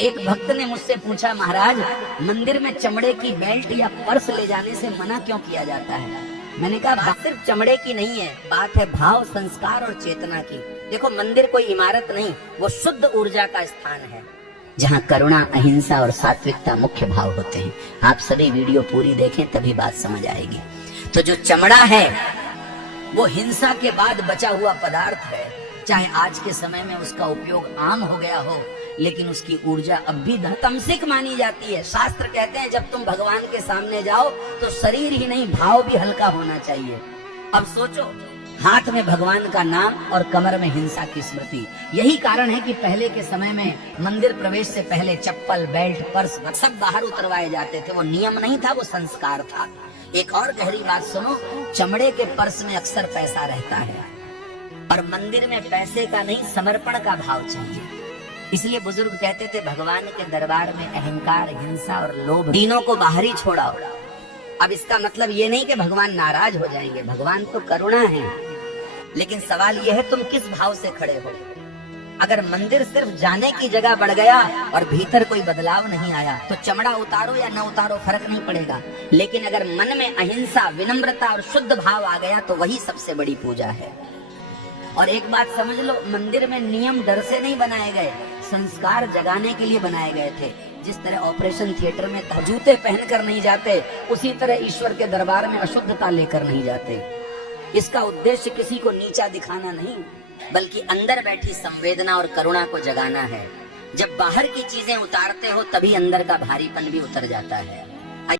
एक भक्त ने मुझसे पूछा, महाराज मंदिर में चमड़े की बेल्ट या पर्स ले जाने से मना क्यों किया जाता है? मैंने कहा बात सिर्फ चमड़े की नहीं है, बात है भाव, संस्कार और चेतना की। देखो मंदिर कोई इमारत नहीं, वो शुद्ध ऊर्जा का स्थान है जहाँ करुणा, अहिंसा और सात्विकता मुख्य भाव होते हैं। आप सभी वीडियो पूरी देखें तभी बात समझ आएगी। तो जो चमड़ा है वो हिंसा के बाद बचा हुआ पदार्थ है। चाहे आज के समय में उसका उपयोग आम हो गया हो, लेकिन उसकी ऊर्जा अब भी तमसिक मानी जाती है। शास्त्र कहते हैं जब तुम भगवान के सामने जाओ तो शरीर ही नहीं भाव भी हल्का होना चाहिए। अब सोचो, हाथ में भगवान का नाम और कमर में हिंसा की स्मृति। यही कारण है कि पहले के समय में मंदिर प्रवेश से पहले चप्पल, बेल्ट, पर्स सब बाहर उतरवाए जाते थे। वो नियम नहीं था, वो संस्कार था। एक और गहरी बात सुनो, चमड़े के पर्स में अक्सर पैसा रहता है और मंदिर में पैसे का नहीं, समर्पण का भाव चाहिए। इसलिए बुजुर्ग कहते थे भगवान के दरबार में अहंकार, हिंसा और लोभ तीनों को बाहर ही छोड़ाओ। अब इसका मतलब ये नहीं कि भगवान नाराज हो जाएंगे, भगवान तो करुणा है, लेकिन सवाल यह है तुम किस भाव से खड़े हो। अगर मंदिर सिर्फ जाने की जगह बढ़ गया और भीतर कोई बदलाव नहीं आया तो चमड़ा उतारो या न उतारो फर्क नहीं पड़ेगा। लेकिन अगर मन में अहिंसा, विनम्रता और शुद्ध भाव आ गया तो वही सबसे बड़ी पूजा है। और एक बात समझ लो, मंदिर में नियम डर से नहीं बनाए गए, संस्कार जगाने के लिए बनाए गए थे। जिस तरह ऑपरेशन थिएटर में जूते पहनकर नहीं जाते, उसी तरह ईश्वर के दरबार में अशुद्धता लेकर नहीं जाते। इसका उद्देश्य किसी को नीचा दिखाना नहीं, बल्कि अंदर बैठी संवेदना और करुणा को जगाना है। जब बाहर की चीजें उतारते हो तभी अंदर का भारीपन भी उतर जाता है।